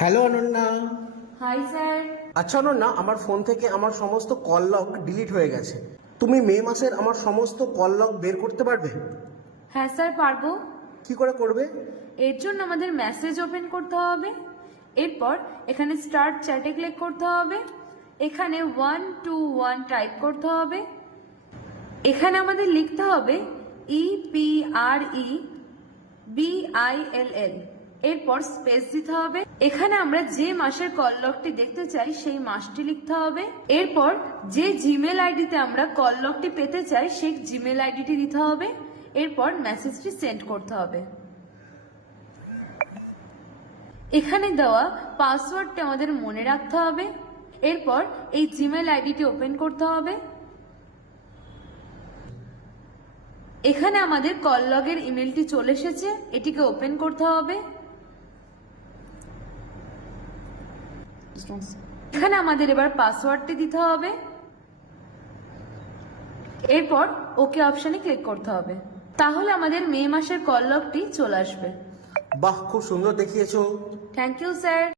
Hello Ananya. Hi sir. আচ্ছা অনন্যা, আমার phone থেকে আমার সমস্ত কল লগ ডিলিট হয়ে গেছে। তুমি মে মাসের আমার সমস্ত কল লগ বের করতে পারবে? হ্যাঁ স্যার পারবো। কি করে করবে? এর জন্য আমাদের মেসেজ ওপেন করতে হবে, এরপর এখানে স্টার্ট চ্যাটে ক্লিক করতে হবে, এখানে 121 টাইপ করতে হবে, এখানে আমাদের লিখতে হবে EPREBILL, এরপর স্পেস দিতে হবে। এখানে আমরা যে মাসের কল লগটি দেখতে চাই সেই মাসটি লিখতে হবে, এরপর যে জিমেল আইডিতে আমরা কল লগটি পেতে চাই সেই জিমেল আইডিটি দিতে হবে, এরপর মেসেজটি সেন্ড করতে হবে। এখানে দেওয়া পাসওয়ার্ডটি আমাদের মনে রাখতে হবে, এরপর এই জিমেল আইডিটি ওপেন করতে হবে। এখানে আমাদের কল লগের ইমেলটি চলে এসেছে, এটিকে ওপেন করতে হবে। এখানে আমাদের এবার পাসওয়ার্ডটি দিতে হবে, এরপর ওকে অপশনে ক্লিক করতে হবে। তাহলে আমাদের মে মাসের কল লগটি চলে আসবে। বাহ, খুব সুন্দর দেখিয়েছো। Thank you sir.